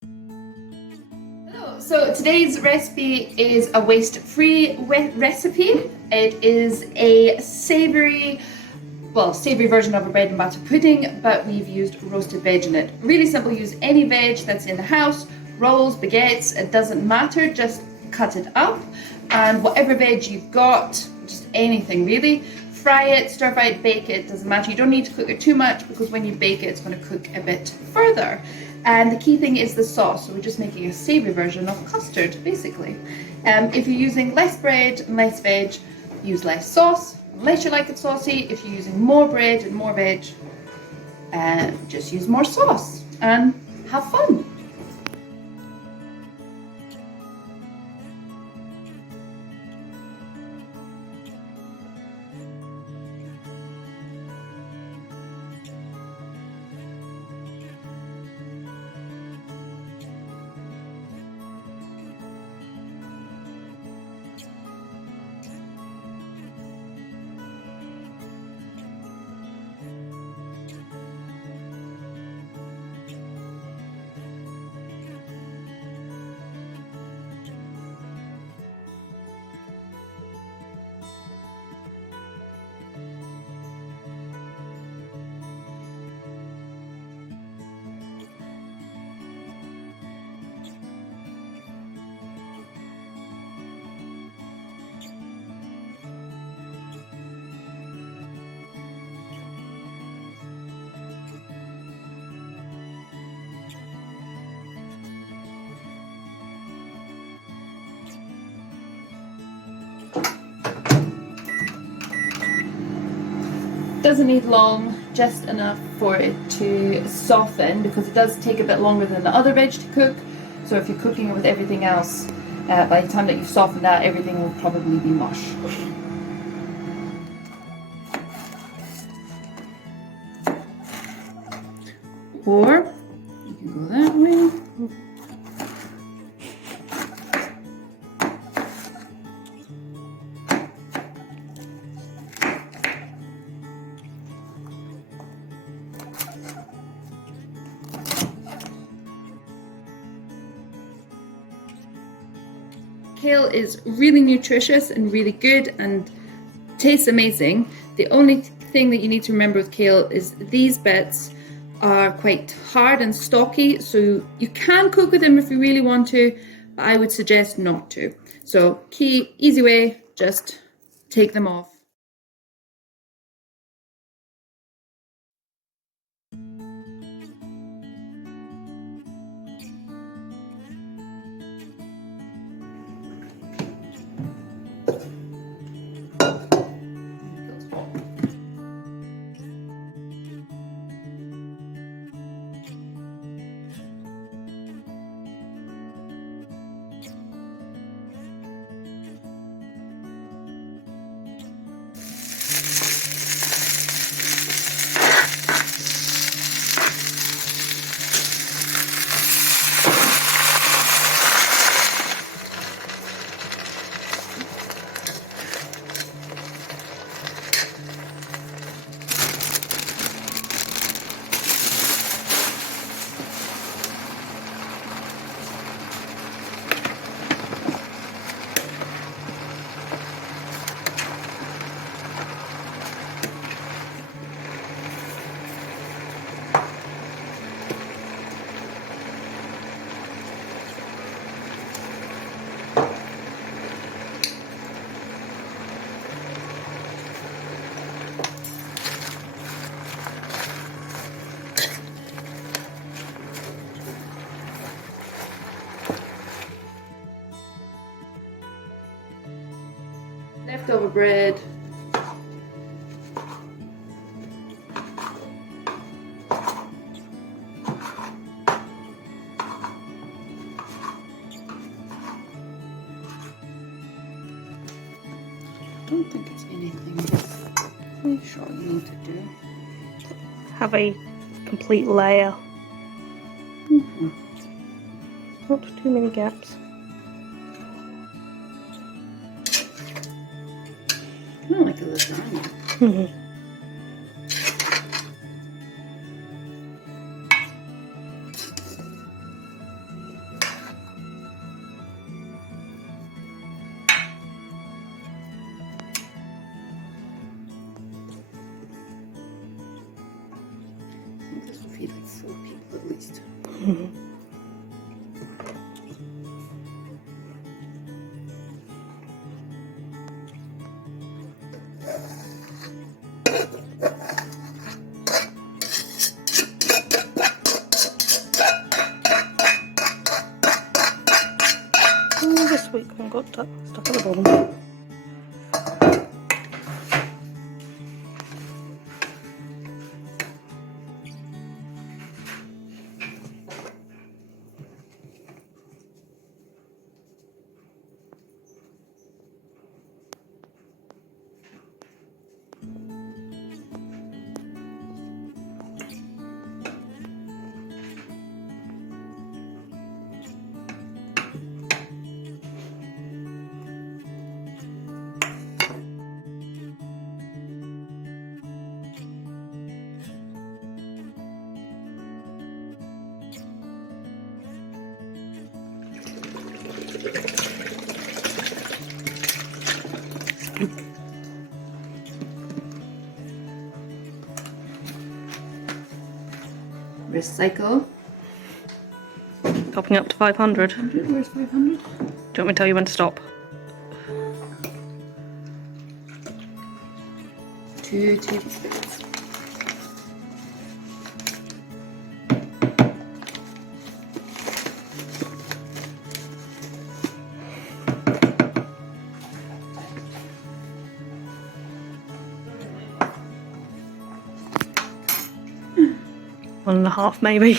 Hello, so today's recipe is a waste-free recipe. It is a savoury version of a bread and butter pudding, but we've used roasted veg in it. Really simple, use any veg that's in the house, rolls, baguettes, it doesn't matter, just cut it up. And whatever veg you've got, just anything really, fry it, stir fry it, bake it, doesn't matter. You don't need to cook it too much because when you bake it, it's going to cook a bit further. And the key thing is the sauce, so we're just making a savoury version of custard, basically. If you're using less bread and less veg, use less sauce, unless you like it saucy. If you're using more bread and more veg, just use more sauce and have fun. Doesn't need long, just enough for it to soften, because it does take a bit longer than the other veg to cook. So if you're cooking it with everything else, by the time that you soften that, everything will probably be mush. Or you can go that way. Kale is really nutritious and really good and tastes amazing. The only thing that you need to remember with kale is these bits are quite hard and stocky, so you can cook with them if you really want to, but I would suggest not to. So easy way, just take them off. Leftover bread. I don't think it's anything really short you need to do. Have a complete layer. Not too many gaps. Kind of like a lasagna. 4 people at least. Oh, this week one got stuck at the bottom. Recycle. Topping up to 500. 100, where's 500? Do you want me to tell you when to stop? 2 tablespoons. One and a half maybe.